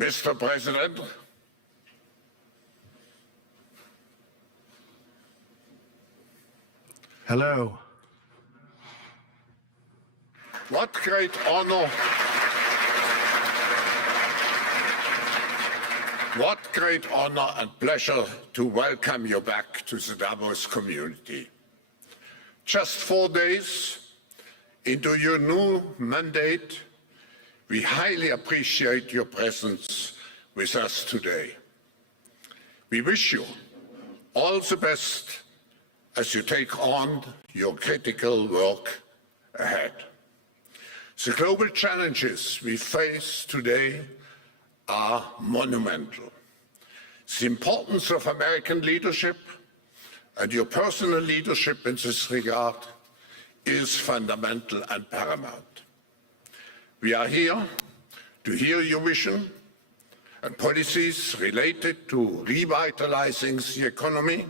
Mr. President, hello. What great honor, and pleasure to welcome you back to the Davos community. Just 4 days into your new mandate, we highly appreciate your presence with us today. We wish you all the best as you take on your critical work ahead. The global challenges we face today are monumental. The importance of American leadership and your personal leadership in this regard is fundamental and paramount. We are here to hear your vision and policies related to revitalizing the economy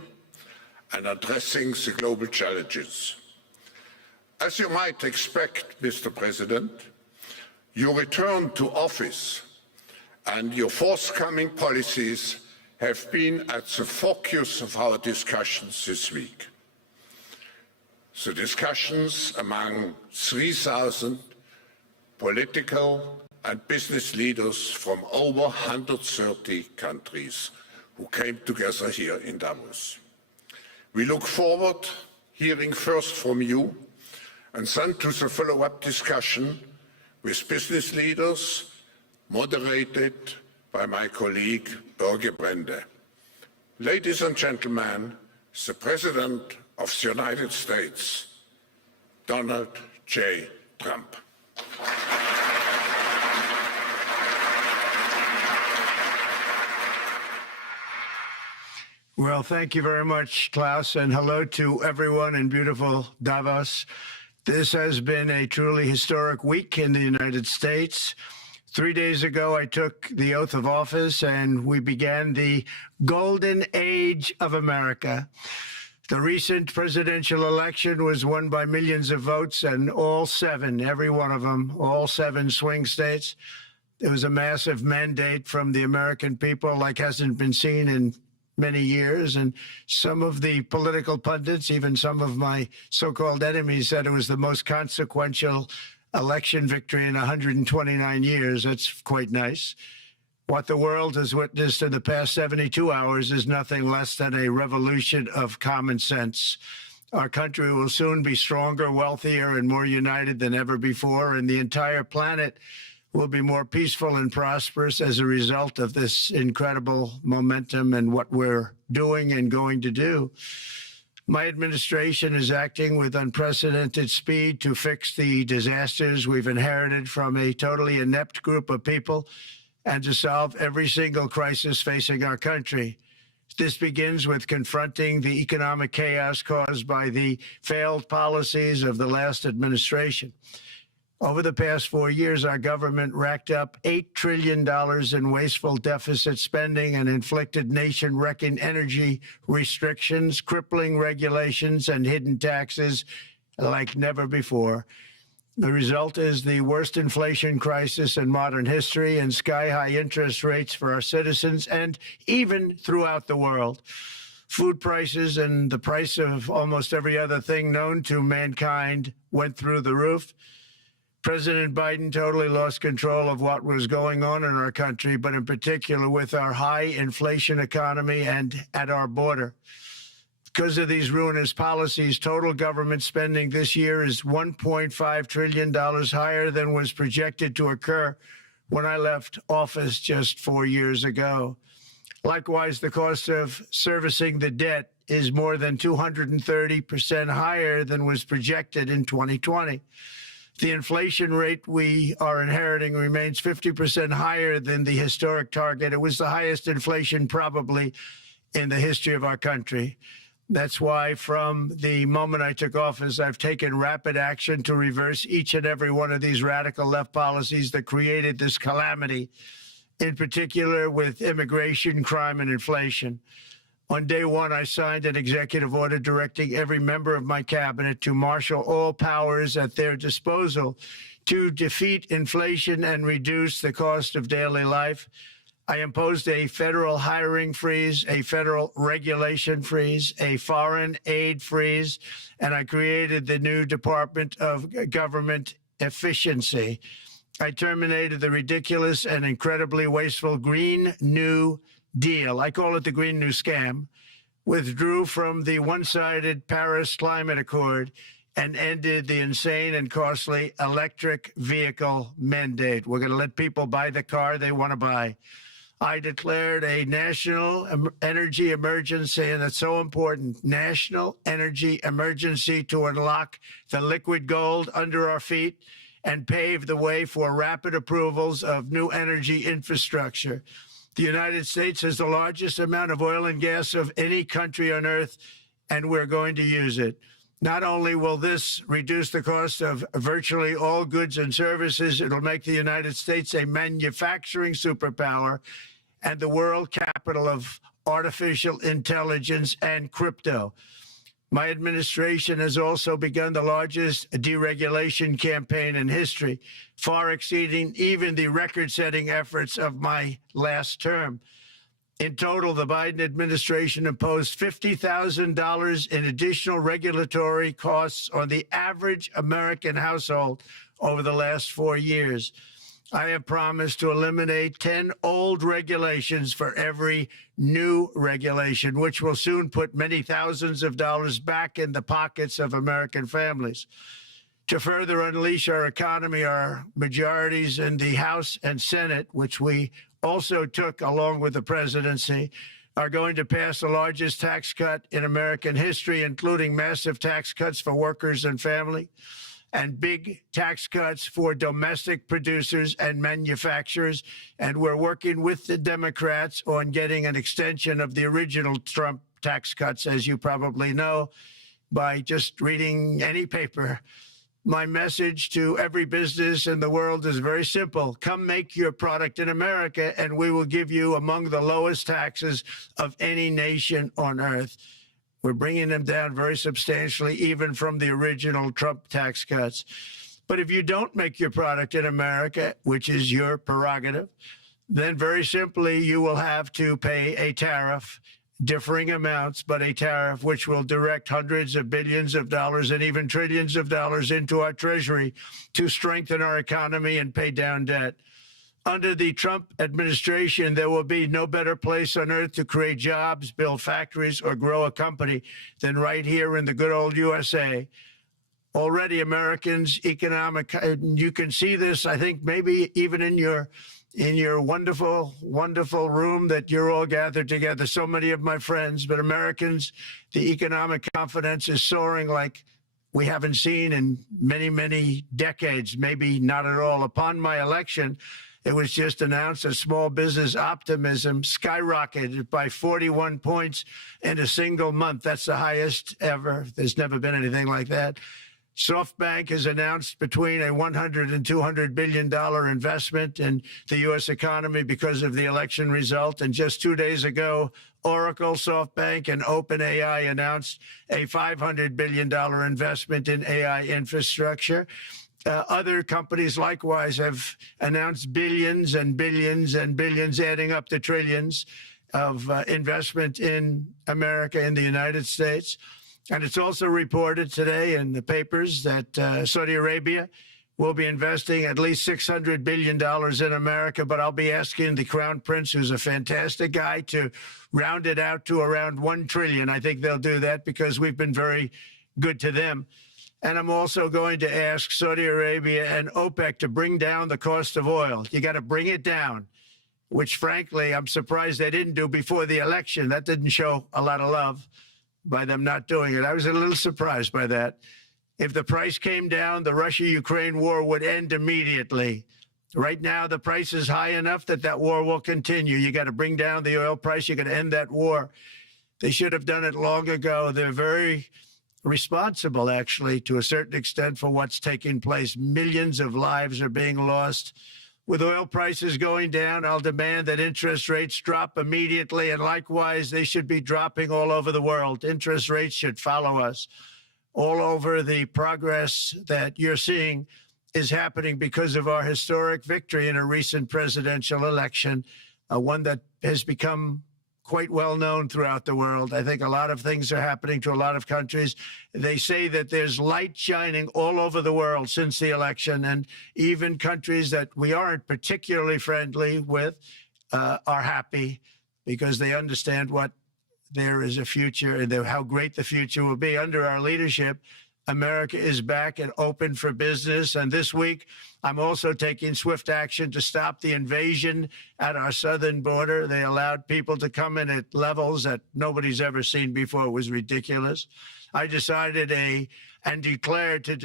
and addressing the global challenges. As you might expect, Mr. President, your return to office and your forthcoming policies have been at the focus of our discussions this week. The discussions among 3,000 political and business leaders from over 130 countries who came together here in Davos. We look forward to hearing first from you and then to the follow-up discussion with business leaders moderated by my colleague Børge Brende. Ladies and gentlemen, the President of the United States, Donald J. Trump. Well, thank you very much, Klaus, and hello to everyone in beautiful Davos. This has been a truly historic week in the United States. 3 days ago, I took the oath of office, and we began the golden age of America. The recent presidential election was won by millions of votes, and all 7, every one of them, all 7 swing states. It was a massive mandate from the American people like hasn't been seen in many years, and some of the political pundits, even some of my so-called enemies, said it was the most consequential election victory in 129 years. That's quite nice. What the world has witnessed in the past 72 hours is nothing less than a revolution of common sense. Our country will soon be stronger, wealthier, and more united than ever before, and the entire planet will be more peaceful and prosperous as a result of this incredible momentum and what we're doing and going to do. My administration is acting with unprecedented speed to fix the disasters we've inherited from a totally inept group of people and to solve every single crisis facing our country. This begins with confronting the economic chaos caused by the failed policies of the last administration. Over the past 4 years, our government racked up $8 trillion in wasteful deficit spending and inflicted nation-wrecking energy restrictions, crippling regulations, and hidden taxes like never before. The result is the worst inflation crisis in modern history and sky-high interest rates for our citizens and even throughout the world. Food prices and the price of almost every other thing known to mankind went through the roof. President Biden totally lost control of what was going on in our country, but in particular with our high inflation economy and at our border. Because of these ruinous policies, total government spending this year is $1.5 trillion higher than was projected to occur when I left office just 4 years ago. Likewise, the cost of servicing the debt is more than 230% higher than was projected in 2020. The inflation rate we are inheriting remains 50% higher than the historic target. It was the highest inflation probably in the history of our country. That's why from the moment I took office, I've taken rapid action to reverse each and every one of these radical left policies that created this calamity, in particular with immigration, crime, and inflation. On day one, I signed an executive order directing every member of my cabinet to marshal all powers at their disposal to defeat inflation and reduce the cost of daily life. I imposed a federal hiring freeze, a federal regulation freeze, a foreign aid freeze, and I created the new Department of Government Efficiency. I terminated the ridiculous and incredibly wasteful Green New Deal. I call it the Green New Scam. Withdrew from the one-sided Paris Climate Accord and ended the insane and costly electric vehicle mandate. We're going to let people buy the car they want to buy. I declared a national energy emergency, and that's so important, national energy emergency to unlock the liquid gold under our feet and pave the way for rapid approvals of new energy infrastructure. The United States has the largest amount of oil and gas of any country on earth, and we're going to use it. Not only will this reduce the cost of virtually all goods and services, it'll make the United States a manufacturing superpower and the world capital of artificial intelligence and crypto. My administration has also begun the largest deregulation campaign in history, far exceeding even the record-setting efforts of my last term. In total, the Biden administration imposed $50,000 in additional regulatory costs on the average American household over the last 4 years. I have promised to eliminate 10 old regulations for every new regulation, which will soon put many thousands of dollars back in the pockets of American families. To further unleash our economy, our majorities in the House and Senate, which we also took along with the presidency, are going to pass the largest tax cut in American history, including massive tax cuts for workers and family, and big tax cuts for domestic producers and manufacturers. And we're working with the Democrats on getting an extension of the original Trump tax cuts, as you probably know, by just reading any paper. My message to every business in the world is very simple. Come make your product in America, and we will give you among the lowest taxes of any nation on earth. We're bringing them down very substantially, even from the original Trump tax cuts. But if you don't make your product in America, which is your prerogative, then very simply you will have to pay a tariff, differing amounts, but a tariff which will direct hundreds of billions of dollars and even trillions of dollars into our treasury to strengthen our economy and pay down debt. Under the Trump administration, there will be no better place on earth to create jobs, build factories, or grow a company than right here in the good old USA. Already Americans' economic, you can see this, I think, maybe even in your wonderful, wonderful room that you're all gathered together, so many of my friends, but Americans, the economic confidence is soaring like we haven't seen in many, many decades, maybe not at all. Upon my election, it was just announced that small business optimism skyrocketed by 41 points in a single month. That's the highest ever. There's never been anything like that. SoftBank has announced between a $100 and $200 billion investment in the U.S. economy because of the election result. And just 2 days ago, Oracle, SoftBank, and OpenAI announced a $500 billion investment in AI infrastructure. Other companies likewise have announced billions and billions and billions, adding up to trillions of investment in America, in the United States. And it's also reported today in the papers that Saudi Arabia will be investing at least $600 billion in America. But I'll be asking the Crown Prince, who's a fantastic guy, to round it out to around $1 trillion. I think they'll do that because we've been very good to them. And I'm also going to ask Saudi Arabia and OPEC to bring down the cost of oil. You got to bring it down, which, frankly, I'm surprised they didn't do before the election. That didn't show a lot of love by them not doing it. I was a little surprised by that. If the price came down, the Russia-Ukraine war would end immediately. Right now, the price is high enough that that war will continue. You got to bring down the oil price. You got to end that war. They should have done it long ago. They're very responsible, actually, to a certain extent, for what's taking place. Millions of lives are being lost. With oil prices going down, I'll demand that interest rates drop immediately, and likewise, they should be dropping all over the world. Interest rates should follow us. All over, the progress that you're seeing is happening because of our historic victory in a recent presidential election. one that has become quite well known throughout the world. I think a lot of things are happening to a lot of countries. They say that there's light shining all over the world since the election, and even countries that we aren't particularly friendly with are happy because they understand what there is a future and how great the future will be. Under our leadership, America is back and open for business. And this week, I'm also taking swift action to stop the invasion at our southern border. They allowed people to come in at levels that nobody's ever seen before. It was ridiculous. I decided and declared to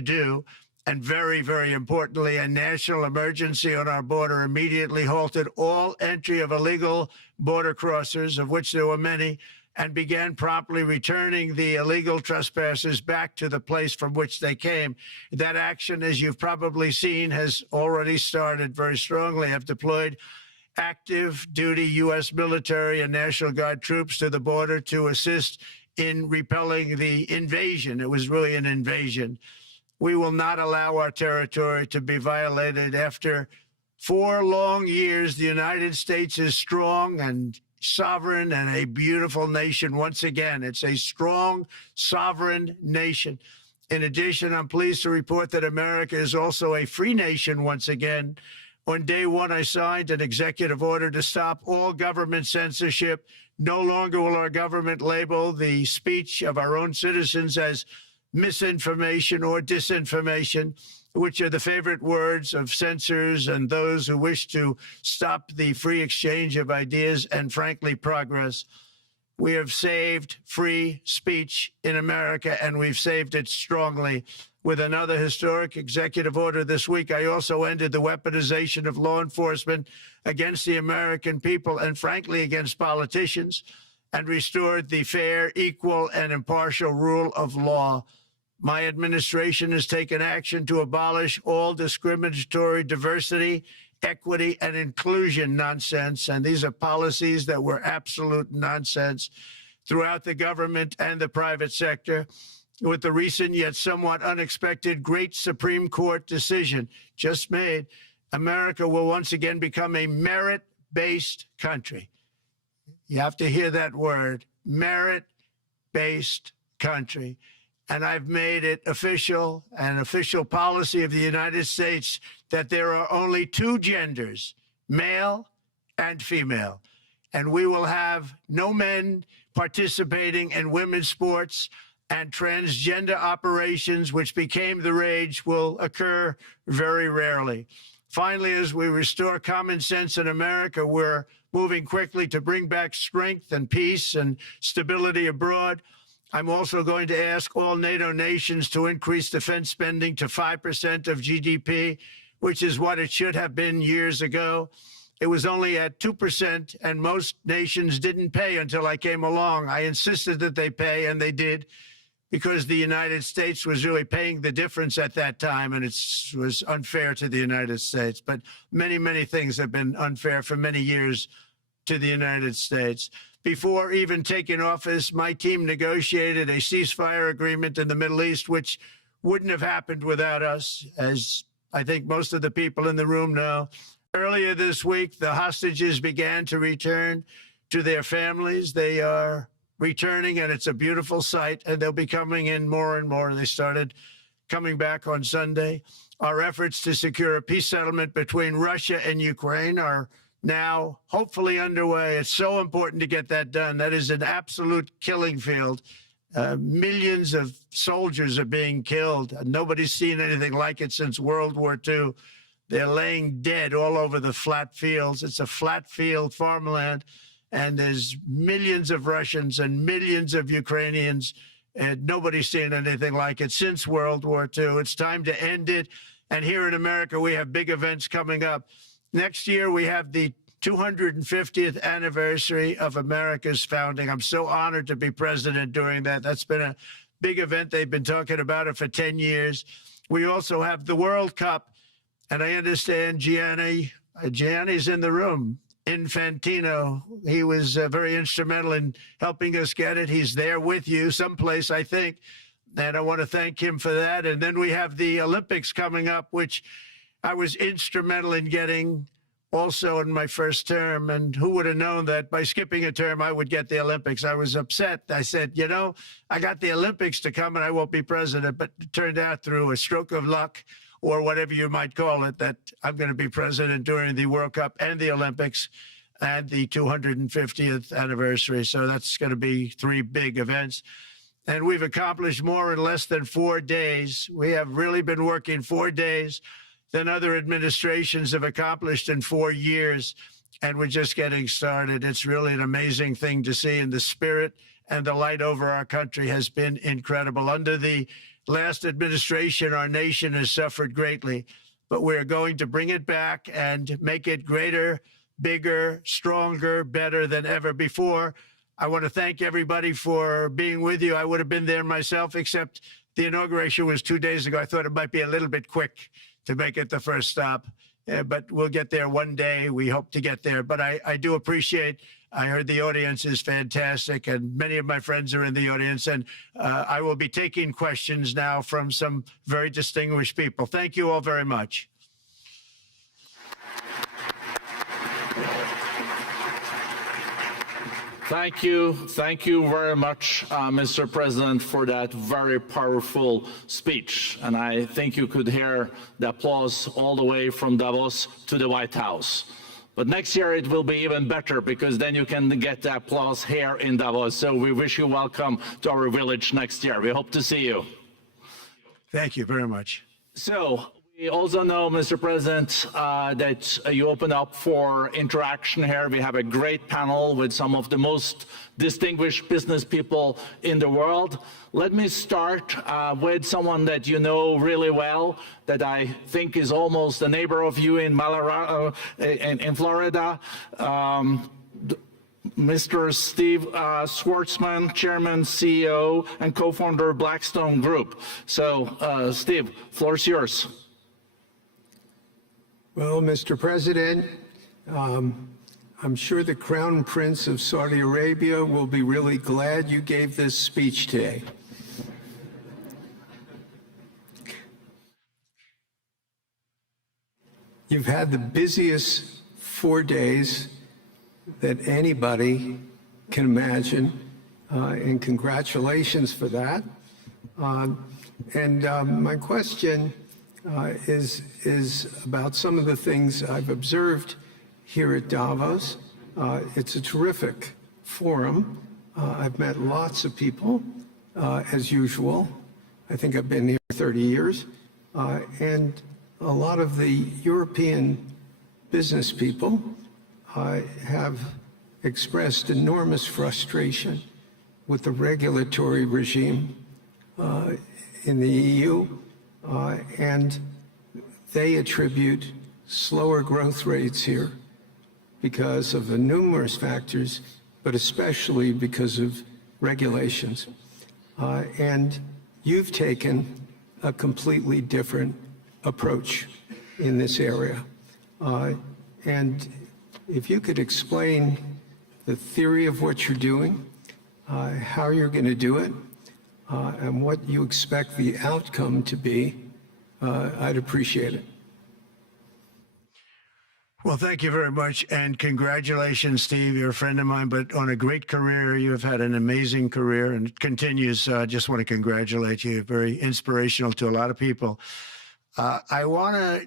do, and very, very importantly, a national emergency on our border, immediately halted all entry of illegal border crossers, of which there were many, and began promptly returning the illegal trespassers back to the place from which they came. That action, as you've probably seen, has already started very strongly. I've deployed active duty U.S. military and National Guard troops to the border to assist in repelling the invasion. It was really an invasion. We will not allow our territory to be violated. After 4 long years, the United States is strong and sovereign and a beautiful nation once again. It's a strong, sovereign nation. In addition, I'm pleased to report that America is also a free nation once again. On day one, I signed an executive order to stop all government censorship. No longer will our government label the speech of our own citizens as misinformation or disinformation, which are the favorite words of censors and those who wish to stop the free exchange of ideas and, frankly, progress. We have saved free speech in America, and we've saved it strongly. With another historic executive order this week, I also ended the weaponization of law enforcement against the American people and, frankly, against politicians, and restored the fair, equal, and impartial rule of law. My administration has taken action to abolish all discriminatory diversity, equity, and inclusion nonsense. And these are policies that were absolute nonsense throughout the government and the private sector. With the recent yet somewhat unexpected great Supreme Court decision just made, America will once again become a merit-based country. You have to hear that word, merit-based country. And I've made it official, an official policy of the United States, that there are only 2 genders, male and female. And we will have no men participating in women's sports, and transgender operations, which became the rage, will occur very rarely. Finally, as we restore common sense in America, we're moving quickly to bring back strength and peace and stability abroad. I'm also going to ask all NATO nations to increase defense spending to 5% of GDP, which is what it should have been years ago. It was only at 2%, and most nations didn't pay until I came along. I insisted that they pay, and they did, because the United States was really paying the difference at that time, and it was unfair to the United States. But many, many things have been unfair for many years to the United States. Before even taking office, my team negotiated a ceasefire agreement in the Middle East, which wouldn't have happened without us, as I think most of the people in the room know. Earlier this week, the hostages began to return to their families. They are returning, and it's a beautiful sight, and they'll be coming in more and more. They started coming back on Sunday. Our efforts to secure a peace settlement between Russia and Ukraine are now hopefully underway. It's so important to get that done. That is an absolute killing field. Millions of soldiers are being killed. Nobody's seen anything like it since World War II. They're laying dead all over the flat fields. It's a flat field farmland, and there's millions of Russians and millions of Ukrainians, and nobody's seen anything like it since World War II. It's time to end it. And here in America, we have big events coming up. Next year, we have the 250th anniversary of America's founding. I'm so honored to be president during that. That's been a big event. They've been talking about it for 10 years. We also have the World Cup, and I understand Gianni's in the room. Infantino, he was very instrumental in helping us get it. He's there with you someplace, I think, and I want to thank him for that. And then we have the Olympics coming up, which I was instrumental in getting also in my first term. And who would have known that by skipping a term, I would get the Olympics? I was upset. I said, you know, I got the Olympics to come and I won't be president. But it turned out through a stroke of luck, or whatever you might call it, that I'm going to be president during the World Cup and the Olympics and the 250th anniversary. So that's going to be 3 big events. And we've accomplished more in less than 4 days. We have really been working 4 days than other administrations have accomplished in 4 years. And we're just getting started. It's really an amazing thing to see. And the spirit and the light over our country has been incredible. Under the last administration, our nation has suffered greatly, but we're going to bring it back and make it greater, bigger, stronger, better than ever before. I want to thank everybody for being with you. I would have been there myself, except the inauguration was 2 days ago. I thought it might be a little bit quick to make it the first stop, but we'll get there one day. We hope to get there. But I do appreciate, I heard the audience is fantastic, and many of my friends are in the audience, and I will be taking questions now from some very distinguished people. Thank you all very much. Thank you very much, Mr. President, for that very powerful speech. And I think you could hear the applause all the way from Davos to the White House. But next year it will be even better, because then you can get the applause here in Davos. So we wish you welcome to our village next year. We hope to see you. Thank you very much. So we also know, Mr. President, that you open up for interaction here. We have a great panel with some of the most distinguished business people in the world. Let me start with someone that you know really well, that I think is almost a neighbor of you in Florida. Mr. Steve Schwarzman, Chairman, CEO, and co-founder of Blackstone Group. So, Steve, floor is yours. Well, Mr. President, I'm sure the Crown Prince of Saudi Arabia will be really glad you gave this speech today. You've had the busiest 4 days that anybody can imagine, and congratulations for that. My question is about some of the things I've observed here at Davos. It's a terrific forum. I've met lots of people, as usual. I think I've been here 30 years. And a lot of the European business people have expressed enormous frustration with the regulatory regime in the EU. And they attribute slower growth rates here because of the numerous factors, but especially because of regulations. And you've taken a completely different approach in this area. And if you could explain the theory of what you're doing, how you're going to do it, and what you expect the outcome to be, I'd appreciate it. Well, thank you very much. And congratulations, Steve. You're a friend of mine, but on a great career. You have had an amazing career, and it continues. I just want to congratulate you. Very inspirational to a lot of people. I want to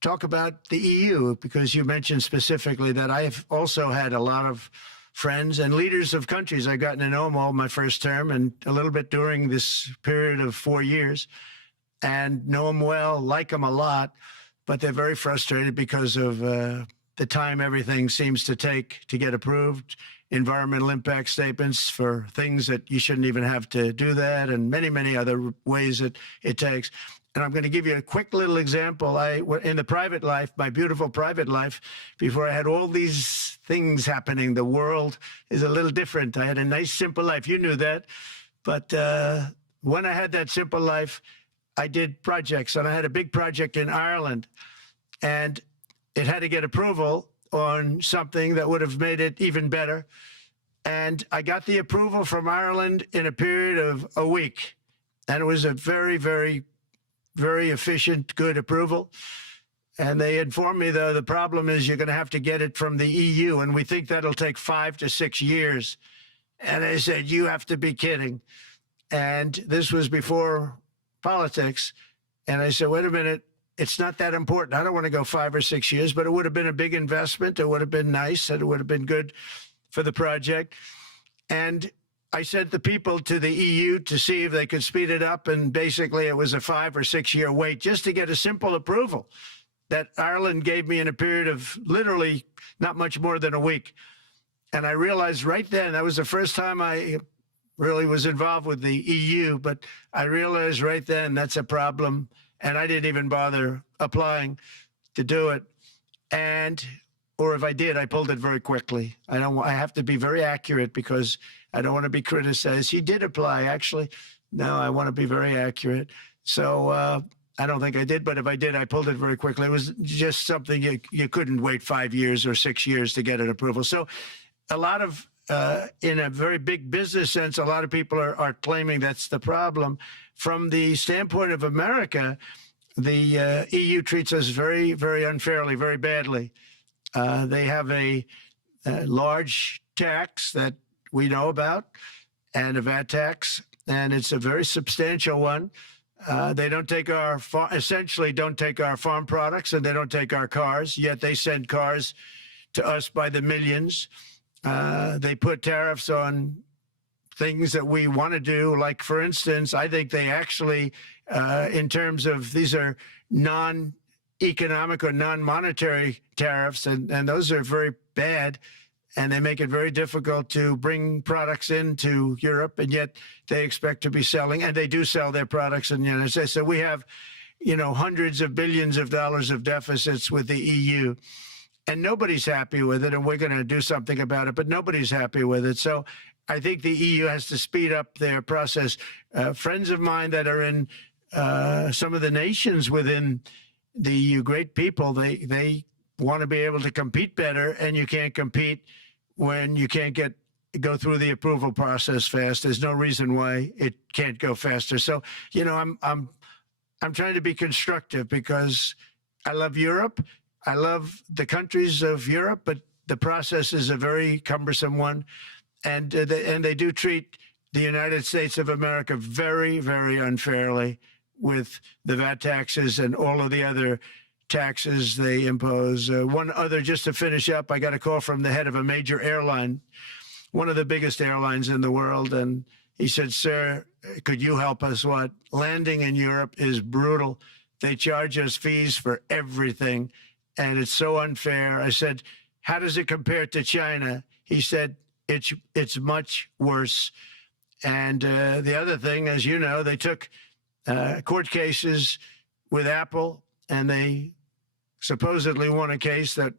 talk about the EU, because you mentioned specifically that I've also had a lot of friends and leaders of countries. I've gotten to know them all my first term and a little bit during this period of 4 years, and know them well, like them a lot, but they're very frustrated because of the time everything seems to take to get approved, environmental impact statements for things that you shouldn't even have to do that, and many, many other ways that it takes. And I'm going to give you a quick little example. In the private life, my beautiful private life, before I had all these things happening, the world is a little different. I had a nice, simple life. You knew that. But when I had that simple life, I did projects. And I had a big project in Ireland. And it had to get approval on something that would have made it even better. And I got the approval from Ireland in a period of a week. And it was a very, very, very efficient, good approval. And they informed me, though, the problem is you're going to have to get it from the EU, and we think that'll take 5 to 6 years. And I said, you have to be kidding. And this was before politics. And I said, wait a minute, it's not that important. I don't want to go 5 or 6 years, but it would have been a big investment. It would have been nice, and it would have been good for the project. And I sent the people to the EU to see if they could speed it up. And basically, it was a 5 or 6 year wait just to get a simple approval that Ireland gave me in a period of literally not much more than a week. And I realized right then, that was the first time I really was involved with the EU, but I realized right then that's a problem. And I didn't even bother applying to do it. Or if I did, I pulled it very quickly. I have to be very accurate because I don't want to be criticized. He did apply, actually. No, I want to be very accurate. So I don't think I did, but if I did, I pulled it very quickly. It was just something you couldn't wait 5 years or 6 years to get an approval. So a lot of, in a very big business sense, a lot of people are claiming that's the problem. From the standpoint of America, the EU treats us very, very unfairly, very badly. They have a large tax that we know about, and a VAT tax, and it's a very substantial one. They don't take essentially don't take our farm products, and they don't take our cars, yet they send cars to us by the millions. They put tariffs on things that we want to do. Like, for instance, I think they actually, in terms of, these are non-economic or non-monetary tariffs, and those are very bad. And they make it very difficult to bring products into Europe, and yet they expect to be selling, and they do sell their products in the United States. So we have, hundreds of billions of dollars of deficits with the EU, and nobody's happy with it, and we're going to do something about it, but nobody's happy with it. So I think the EU has to speed up their process. Friends of mine that are in some of the nations within the EU, great people, they want to be able to compete better, and you can't compete when you can't go through the approval process fast. There's no reason why it can't go faster. So, I'm trying to be constructive because I love Europe. I love the countries of Europe, but the process is a very cumbersome one. And they do treat the United States of America very, very unfairly with the VAT taxes and all of the other taxes they impose. One other, just to finish up, I got a call from the head of a major airline, one of the biggest airlines in the world, and he said, sir, could you help us? What? Landing in Europe is brutal. They charge us fees for everything, and it's so unfair. I said, how does it compare to China? He said, it's much worse. And the other thing, as you know, they took court cases with Apple, and they supposedly won a case that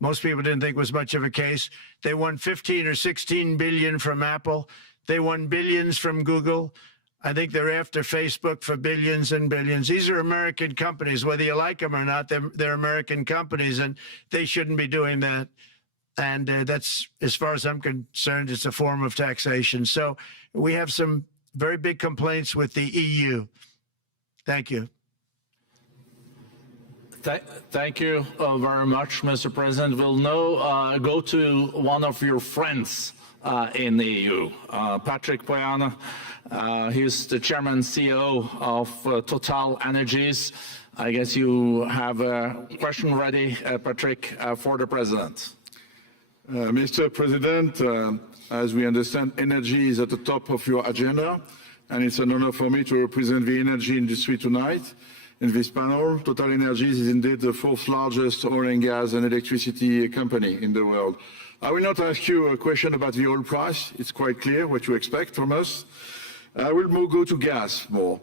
most people didn't think was much of a case. They won 15 or 16 billion from Apple. They won billions from Google. I think they're after Facebook for billions and billions. These are American companies, whether you like them or not. They're American companies, and they shouldn't be doing that. And that's, as far as I'm concerned, it's a form of taxation. So we have some very big complaints with the EU. Thank you. Thank you very much, Mr. President. We'll now go to one of your friends in the EU, Patrick Pouyanné. He's the chairman CEO of Total Energies. I guess you have a question ready, Patrick, for the president. Mr. President, as we understand, energy is at the top of your agenda, and it's an honor for me to represent the energy industry tonight. In this panel, Total Energies is indeed the fourth largest oil and gas and electricity company in the world. I will not ask you a question about the oil price. It's quite clear what you expect from us. I will go to gas more.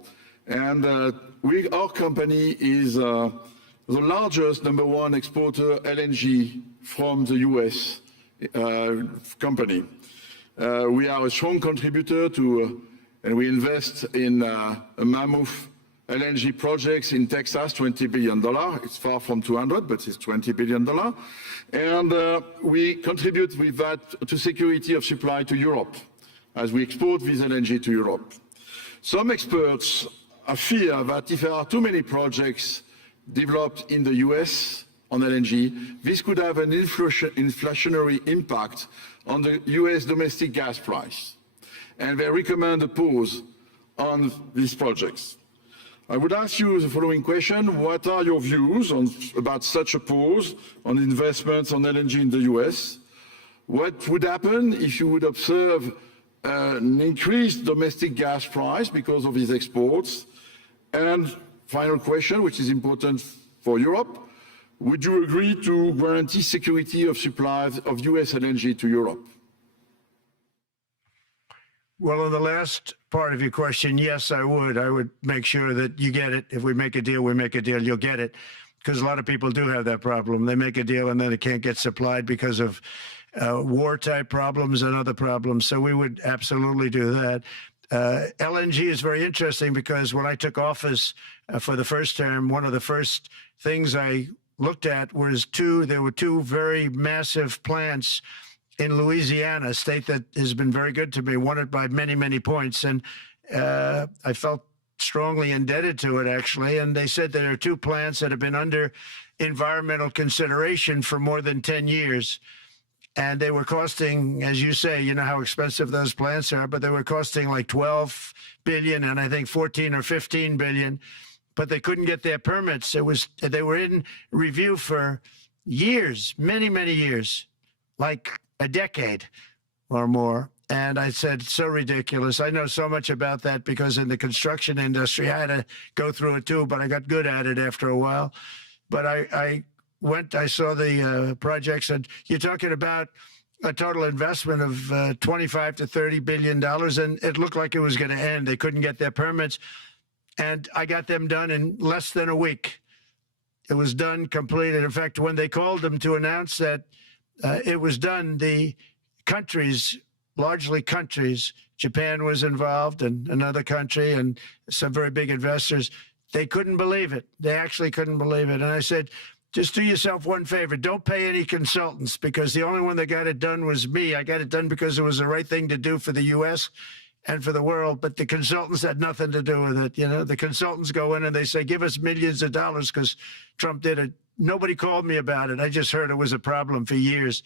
And our company is the largest #1 exporter LNG from the US company. We are a strong contributor to, and we invest in a mammoth LNG projects in Texas, $20 billion. It's far from 200, but it's $20 billion. And we contribute with that to security of supply to Europe, as we export this LNG to Europe. Some experts fear that if there are too many projects developed in the US on LNG, this could have an inflationary impact on the US domestic gas price. And they recommend a pause on these projects. I would ask you the following question: what are your views about such a pause on investments on LNG in the US? What would happen if you would observe an increased domestic gas price because of these exports? And final question, which is important for Europe: would you agree to guarantee security of supply of US LNG to Europe? Well, on the last part of your question, yes, I would. I would make sure that you get it. If we make a deal, we make a deal, you'll get it. Because a lot of people do have that problem. They make a deal and then it can't get supplied because of war-type problems and other problems. So we would absolutely do that. LNG is very interesting because when I took office for the first term, one of the first things I looked at was there were two very massive plants in Louisiana, a state that has been very good to me, won it by many, many points. And I felt strongly indebted to it, actually. And they said there are two plants that have been under environmental consideration for more than 10 years. And they were costing, as you say, you know how expensive those plants are, but they were costing like 12 billion and I think 14 or 15 billion, but they couldn't get their permits. They were in review for years, many, many years, like a decade or more. And I said, so ridiculous. I know so much about that because in the construction industry, I had to go through it too, but I got good at it after a while. But I saw the projects, and you're talking about a total investment of 25 to $30 billion, and it looked like it was going to end. They couldn't get their permits, and I got them done in less than a week. It was done, completed. In fact, when they called them to announce that it was done, the countries, largely countries, Japan was involved and another country and some very big investors, they couldn't believe it. They actually couldn't believe it. And I said, just do yourself one favor. Don't pay any consultants, because the only one that got it done was me. I got it done because it was the right thing to do for the U.S. and for the world, but the consultants had nothing to do with it. You know, the consultants go in and they say, give us millions of dollars because Trump did it. Nobody called me about it. I just heard it was a problem for years.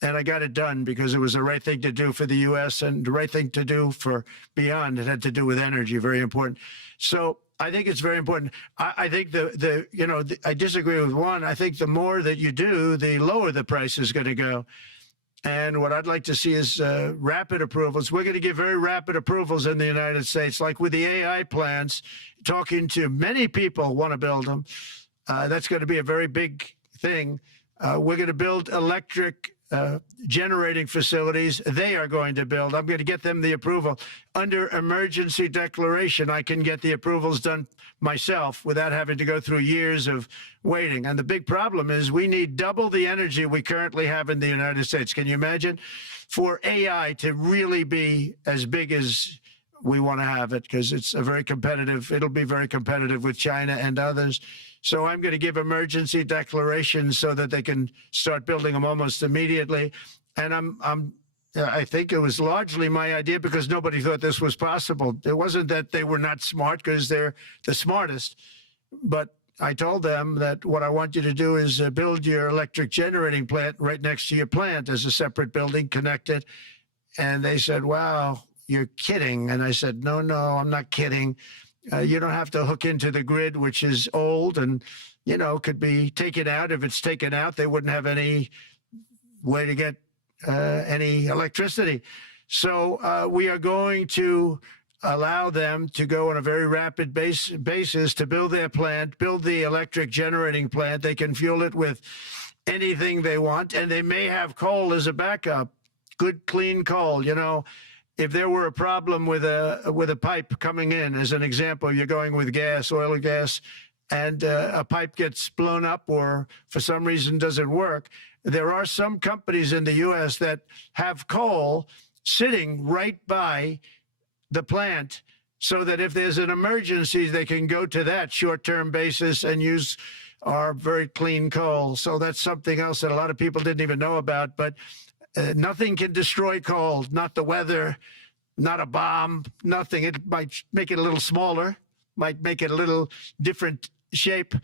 And I got it done because it was the right thing to do for the U.S. and the right thing to do for beyond. It had to do with energy, very important. So I think it's very important. I think I disagree with one. I think the more that you do, the lower the price is going to go. And what I'd like to see is rapid approvals. We're going to give very rapid approvals in the United States, like with the AI plants, talking to many people want to build them. That's going to be a very big thing. We're going to build electric generating facilities. They are going to build. I'm going to get them the approval. Under emergency declaration, I can get the approvals done myself without having to go through years of waiting. And the big problem is we need double the energy we currently have in the United States. Can you imagine? For AI to really be as big as we want to have it, because it's a very competitive, it'll be very competitive with China and others. So I'm going to give emergency declarations so that they can start building them almost immediately. And I think it was largely my idea because nobody thought this was possible. It wasn't that they were not smart, because they're the smartest. But I told them that what I want you to do is build your electric generating plant right next to your plant as a separate building connected. And they said, wow, you're kidding. And I said, no, I'm not kidding. You don't have to hook into the grid, which is old and, could be taken out. If it's taken out, they wouldn't have any way to get any electricity. So we are going to allow them to go on a very rapid basis to build their plant, build the electric generating plant. They can fuel it with anything they want, and they may have coal as a backup, good, clean coal, If there were a problem with a pipe coming in, as an example, you're going with gas, oil or gas, and a pipe gets blown up or for some reason doesn't work, there are some companies in the U.S. that have coal sitting right by the plant so that if there's an emergency, they can go to that short-term basis and use our very clean coal. So that's something else that a lot of people didn't even know about, but nothing can destroy coal, not the weather, not a bomb, nothing. It might make it a little smaller, might make it a little different shape,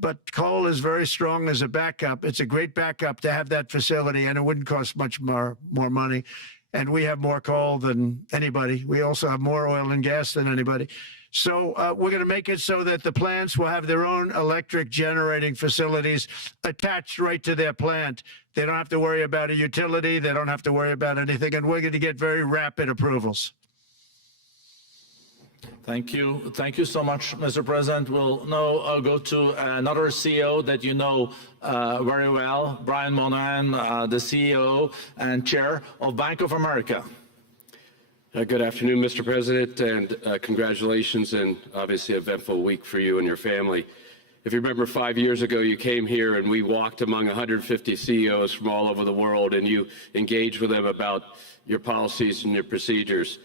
but coal is very strong as a backup. It's a great backup to have that facility, and it wouldn't cost much more money. And we have more coal than anybody. We also have more oil and gas than anybody. So we're going to make it so that the plants will have their own electric generating facilities attached right to their plant. They don't have to worry about a utility. They don't have to worry about anything. And we're going to get very rapid approvals. Thank you. Thank you so much, Mr. President. We'll now go to another CEO that you know very well, Brian Moynihan, the CEO and Chair of Bank of America. Good afternoon, Mr. President, and congratulations, and obviously an eventful week for you and your family. If you remember 5 years ago, you came here and we walked among 150 CEOs from all over the world, and you engaged with them about your policies and your procedures.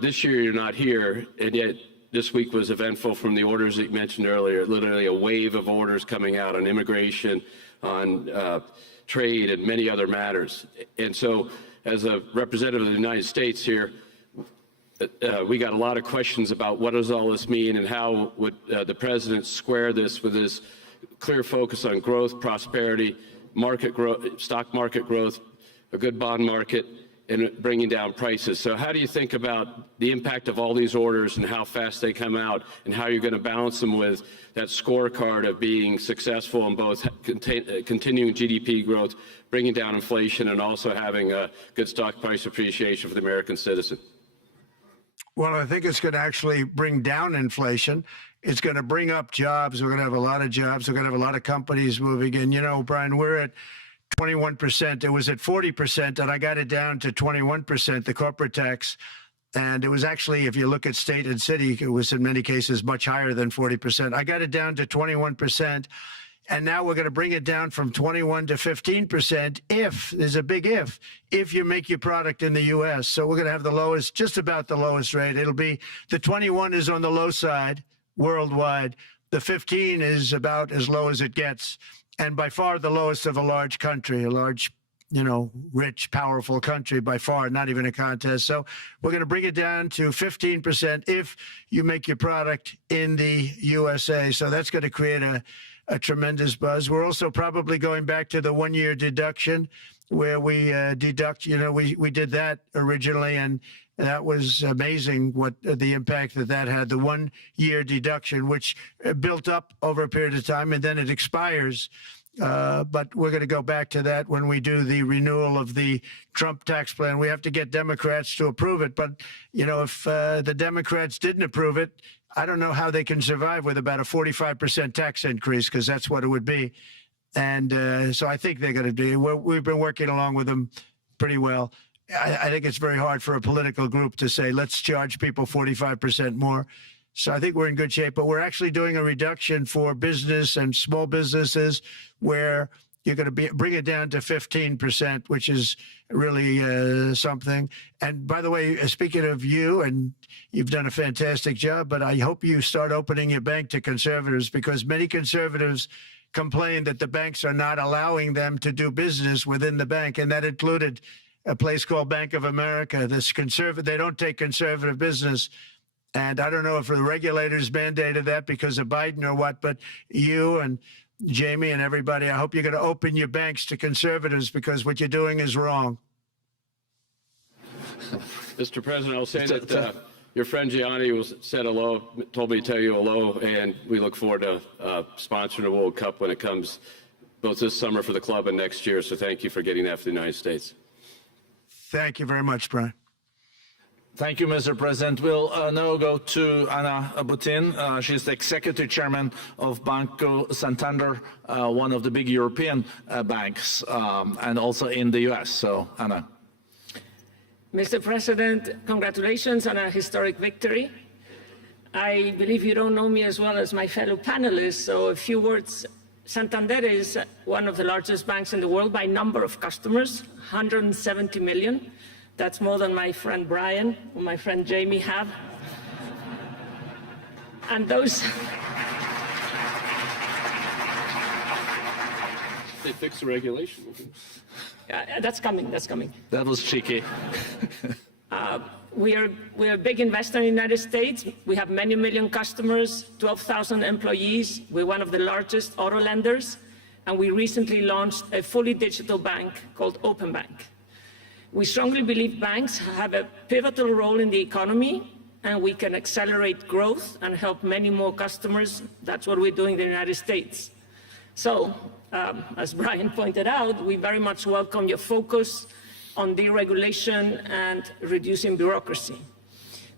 This year, you're not here, and yet this week was eventful from the orders that you mentioned earlier, literally a wave of orders coming out on immigration, on trade, and many other matters. And so, as a representative of the United States here, we got a lot of questions about what does all this mean and how would the president square this with his clear focus on growth, prosperity, market growth, stock market growth, a good bond market, and bringing down prices. So how do you think about the impact of all these orders and how fast they come out, and how you're going to balance them with that scorecard of being successful in both continuing GDP growth, bringing down inflation, and also having a good stock price appreciation for the American citizen? Well, I think it's going to actually bring down inflation. It's going to bring up jobs. We're going to have a lot of jobs. We're going to have a lot of companies moving in. You know, Brian, we're at 21%. It was at 40%, and I got it down to 21%, the corporate tax. And it was actually, if you look at state and city, it was in many cases much higher than 40%. I got it down to 21%. And now we're going to bring it down from 21 to 15% if, there's a big if you make your product in the U.S. So we're going to have the lowest, just about the lowest rate. It'll be, the 21 is on the low side worldwide. The 15 is about as low as it gets. And by far the lowest of a large country, a large, you know, rich, powerful country by far, not even a contest. So we're going to bring it down to 15% if you make your product in the USA. So that's going to create a tremendous buzz. We're also probably going back to the 1 year deduction where we deduct, you know, we did that originally, and that was amazing what the impact that had, the 1 year deduction, which built up over a period of time and then it expires. But we're going to go back to that when we do the renewal of the Trump tax plan. We have to get Democrats to approve it. But, you know, if the Democrats didn't approve it, I don't know how they can survive with about a 45% tax increase, because that's what it would be. And so I think they're going to do. We've been working along with them pretty well. I think it's very hard for a political group to say, let's charge people 45% more. So I think we're in good shape. But we're actually doing a reduction for business and small businesses where you're going to bring it down to 15%, which is really something. And by the way, speaking of you, and you've done a fantastic job, but I hope you start opening your bank to conservatives, because many conservatives complain that the banks are not allowing them to do business within the bank. And that included a place called Bank of America. They don't take conservative business. And I don't know if the regulators mandated that because of Biden or what, but you and Jamie and everybody, I hope you're going to open your banks to conservatives, because what you're doing is wrong. Mr. President, I'll say that your friend Gianni said hello, told me to tell you hello, and we look forward to sponsoring the World Cup when it comes, both this summer for the club and next year. So thank you for getting that for the United States. Thank you very much, Brian. Thank you, Mr. President. We'll now go to Anna Butin. She's the executive chairman of Banco Santander, one of the big European banks, and also in the U.S. So, Anna. Mr. President, congratulations on a historic victory. I believe you don't know me as well as my fellow panelists, so a few words. Santander is one of the largest banks in the world by number of customers, 170 million. That's more than my friend Brian or my friend Jamie have. And those... They fixed the regulation. That's coming, that's coming. That was cheeky. We're a big investor in the United States. We have many million customers, 12,000 employees. We're one of the largest auto lenders, and we recently launched a fully digital bank called Open Bank. We strongly believe banks have a pivotal role in the economy, and we can accelerate growth and help many more customers. That's what we're doing in the United States. So, as Brian pointed out, we very much welcome your focus on deregulation and reducing bureaucracy.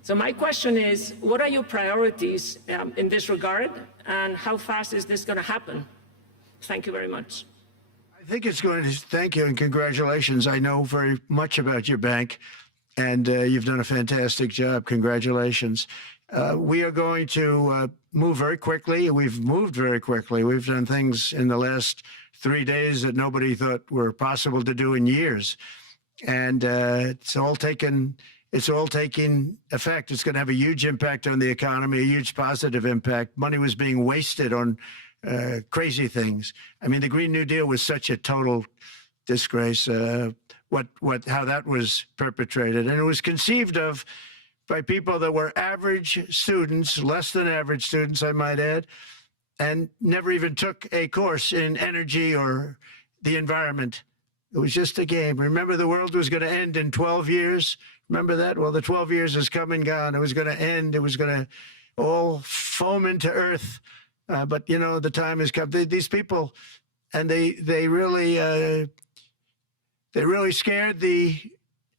So my question is, what are your priorities in this regard, and how fast is this going to happen? Thank you very much. I think it's going to, thank you and congratulations. I know very much about your bank, and you've done a fantastic job. Congratulations. We are going to move very quickly. We've moved very quickly. We've done things in the last 3 days that nobody thought were possible to do in years. And it's all taking effect. It's going to have a huge impact on the economy, a huge positive impact. Money was being wasted on crazy things. I mean, the Green New Deal was such a total disgrace, how that was perpetrated. And it was conceived of by people that were average students, less than average students, I might add, and never even took a course in energy or the environment. It was just a game. Remember, the world was going to end in 12 years. Remember that? Well, the 12 years has come and gone. It was going to end. It was going to all foam into earth. But, you know, the time has come. These people, and they really scared the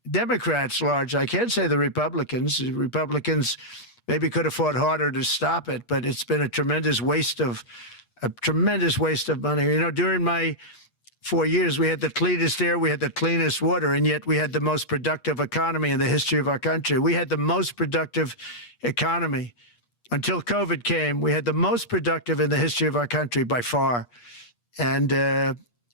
Democrats large. I can't say the Republicans. The Republicans maybe could have fought harder to stop it, but it's been a tremendous waste of money. You know, during my 4 years, we had the cleanest air, we had the cleanest water, and yet we had the most productive economy in the history of our country. We had the most productive economy until COVID came. We had the most productive in the history of our country by far, and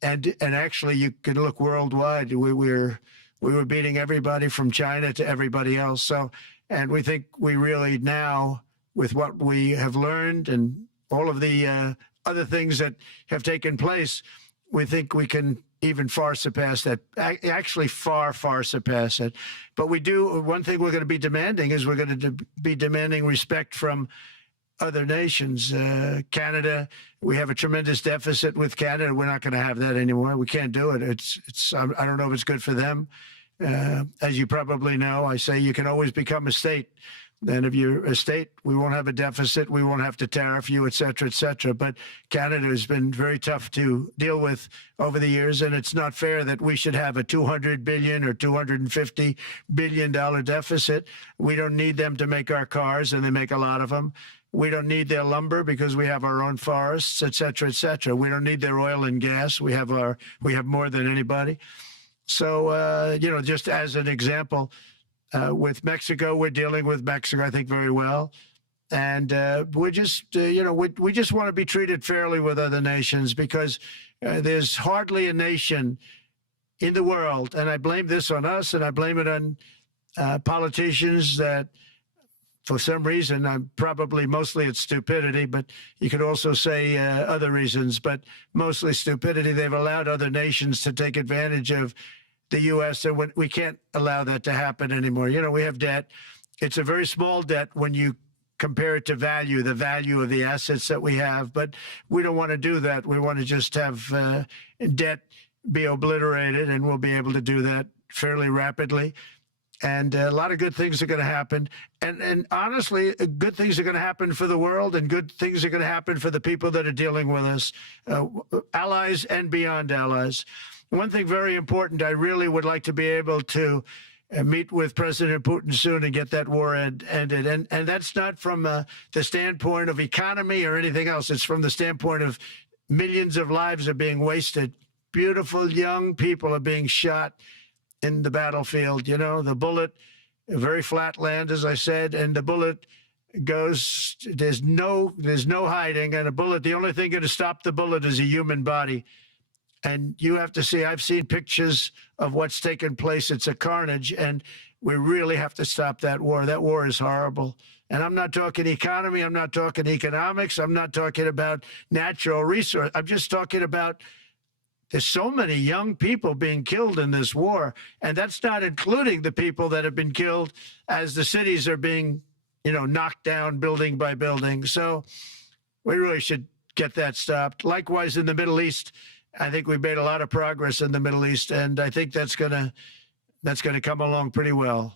actually, you can look worldwide. We were beating everybody from China to everybody else. So, and we think we really now, with what we have learned and all of the other things that have taken place, we think we can even far surpass that, actually far surpass it. But we do, one thing we're going to be demanding is we're going to be demanding respect from other nations. Canada, we have a tremendous deficit with Canada. We're not going to have that anymore. We can't do it. I don't know if it's good for them. As you probably know, I say you can always become a state. And if you're a state, we won't have a deficit. We won't have to tariff you, et cetera, et cetera. But Canada has been very tough to deal with over the years. And it's not fair that we should have a $200 billion or $250 billion deficit. We don't need them to make our cars, and they make a lot of them. We don't need their lumber because we have our own forests, et cetera, et cetera. We don't need their oil and gas. We have more than anybody. So, you know, just as an example, with Mexico, we're dealing with Mexico, I think, very well. And we're just, you know, we just want to be treated fairly with other nations, because there's hardly a nation in the world, and I blame this on us, and I blame it on politicians that, for some reason, mostly it's stupidity, but you could also say other reasons, but mostly stupidity. They've allowed other nations to take advantage of the U.S., and we can't allow that to happen anymore. You know, we have debt. It's a very small debt when you compare it to the value of the assets that we have, but we don't want to do that. We want to just have debt be obliterated, and we'll be able to do that fairly rapidly. And a lot of good things are going to happen. And honestly, good things are going to happen for the world, and good things are going to happen for the people that are dealing with us, allies and beyond allies. One thing very important, I really would like to be able to meet with President Putin soon and get that war ended. And that's not from the standpoint of economy or anything else. It's from the standpoint of millions of lives are being wasted. Beautiful young people are being shot in the battlefield. You know, the bullet, very flat land, as I said, and the bullet goes, there's no hiding. And a bullet, the only thing going to stop the bullet is a human body. And you have to see, I've seen pictures of what's taken place. It's a carnage, and we really have to stop that war. That war is horrible. And I'm not talking economy. I'm not talking economics. I'm not talking about natural resource. I'm just talking about There's so many young people being killed in this war, and that's not including the people that have been killed as the cities are being, knocked down building by building. So we really should get that stopped. Likewise, in the Middle East, I think we've made a lot of progress in the Middle East, and I think that's gonna come along pretty well.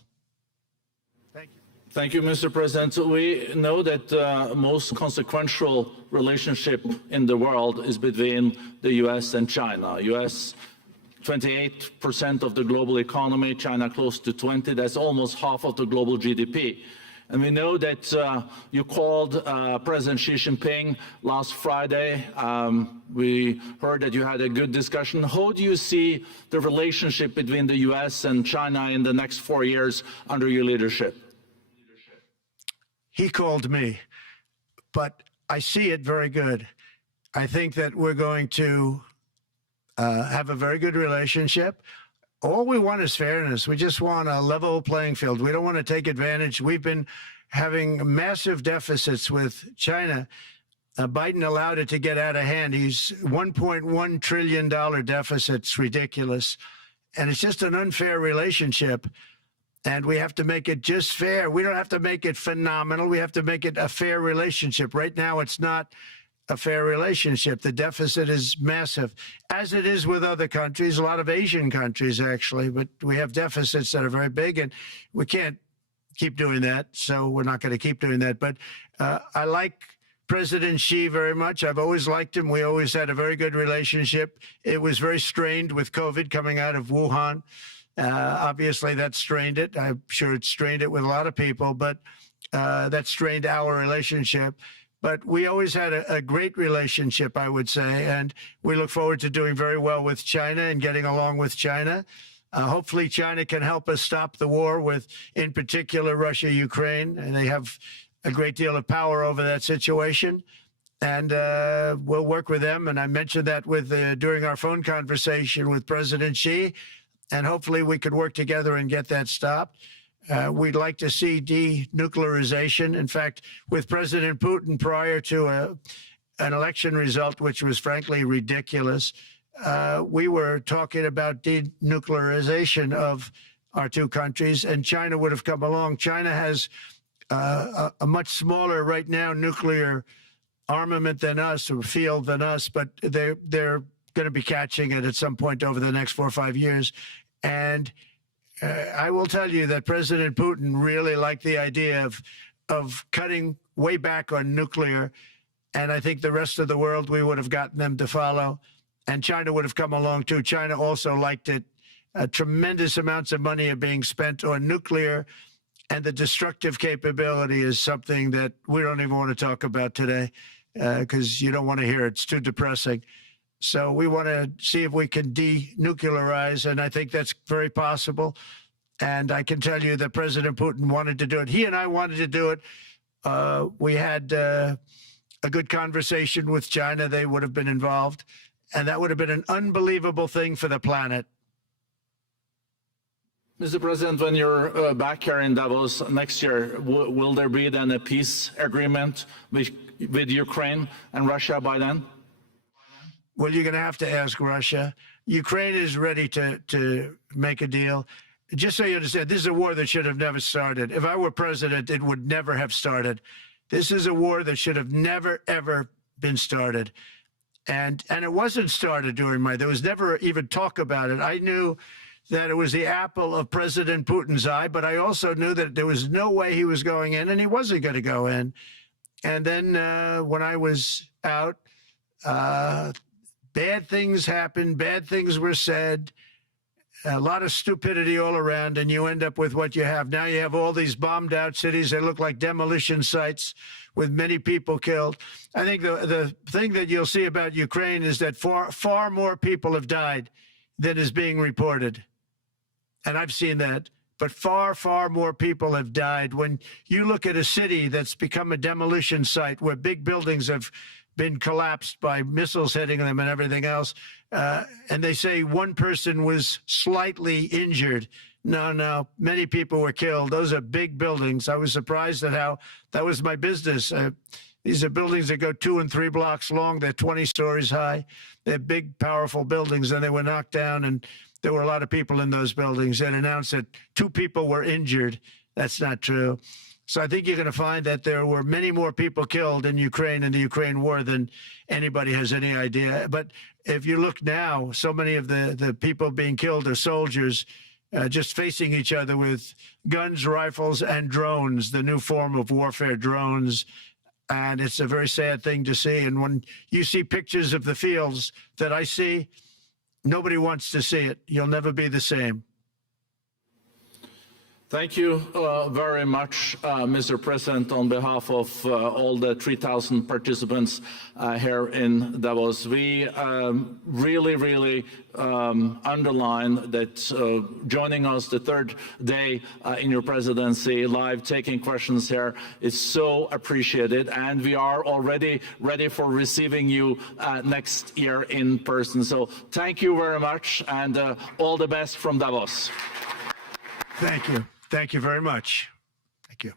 Thank you. Thank you, Mr. President. We know that the most consequential relationship in the world is between the U.S. and China. U.S. 28% of the global economy, China close to 20. That's almost half of the global GDP. And we know that you called President Xi Jinping last Friday. We heard that you had a good discussion. How do you see the relationship between the U.S. and China in the next 4 years under your leadership? He called me, but I see it very good. I think that we're going to have a very good relationship. All we want is fairness. We just want a level playing field. We don't want to take advantage. We've been having massive deficits with China. Biden allowed it to get out of hand. He's $1.1 trillion deficit. It's ridiculous. And it's just an unfair relationship. And we have to make it just fair. We don't have to make it phenomenal. We have to make it a fair relationship. Right now, it's not a fair relationship. The deficit is massive, as it is with other countries, a lot of Asian countries, actually. But we have deficits that are very big, and we can't keep doing that. So we're not going to keep doing that. But I like President Xi very much. I've always liked him. We always had a very good relationship. It was very strained with COVID coming out of Wuhan. Obviously, that strained it. I'm sure it strained it with a lot of people, but that strained our relationship. But we always had a great relationship, I would say, and we look forward to doing very well with China and getting along with China. Hopefully, China can help us stop the war with, in particular, Russia, Ukraine, and they have a great deal of power over that situation. And we'll work with them. And I mentioned that during our phone conversation with President Xi. And hopefully we could work together and get that stopped. We'd like to see denuclearization. In fact, with President Putin, prior to an election result, which was frankly ridiculous, we were talking about denuclearization of our two countries, and China would have come along. China has a much smaller, right now, nuclear armament than us, or field than us, but they're going to be catching it at some point over the next 4 or 5 years. And I will tell you that President Putin really liked the idea of cutting way back on nuclear. And I think the rest of the world, we would have gotten them to follow. And China would have come along, too. China also liked it. Tremendous amounts of money are being spent on nuclear. And the destructive capability is something that we don't even want to talk about today because you don't want to hear it. It's too depressing. So we want to see if we can denuclearize, and I think that's very possible. And I can tell you that President Putin wanted to do it. He and I wanted to do it. We had a good conversation with China. They would have been involved, and that would have been an unbelievable thing for the planet. Mr. President, when you're back here in Davos next year, will there be then a peace agreement with Ukraine and Russia by then? Well, you're going to have to ask Russia. Ukraine is ready to make a deal. Just so you understand, this is a war that should have never started. If I were president, it would never have started. This is a war that should have never, ever been started. And it wasn't started during there was never even talk about it. I knew that it was the apple of President Putin's eye, but I also knew that there was no way he was going in, and he wasn't going to go in. And then when I was out, bad things happened, bad things were said, a lot of stupidity all around, and you end up with what you have. Now you have all these bombed out cities that look like demolition sites with many people killed. I think the thing that you'll see about Ukraine is that far more people have died than is being reported. And I've seen that. But far, far more people have died. When you look at a city that's become a demolition site where big buildings have been collapsed by missiles hitting them and everything else, and they say one person was slightly injured. No, many people were killed. Those are big buildings. I was surprised at how that was my business. These are buildings that go 2 and 3 blocks long. They're 20 stories high. They're big, powerful buildings, and they were knocked down, and there were a lot of people in those buildings. That announced that 2 people were injured. That's not true. So I think you're going to find that there were many more people killed in Ukraine in the Ukraine war than anybody has any idea. But if you look now, so many of the people being killed are soldiers just facing each other with guns, rifles, and drones, the new form of warfare, drones. And it's a very sad thing to see. And when you see pictures of the fields that I see, nobody wants to see it. You'll never be the same. Thank you very much, Mr. President, on behalf of all the 3,000 participants here in Davos. We really underline that joining us the third day in your presidency, live taking questions here is so appreciated, and we are already ready for receiving you next year in person. So thank you very much, and all the best from Davos. Thank you. Thank you very much. Thank you.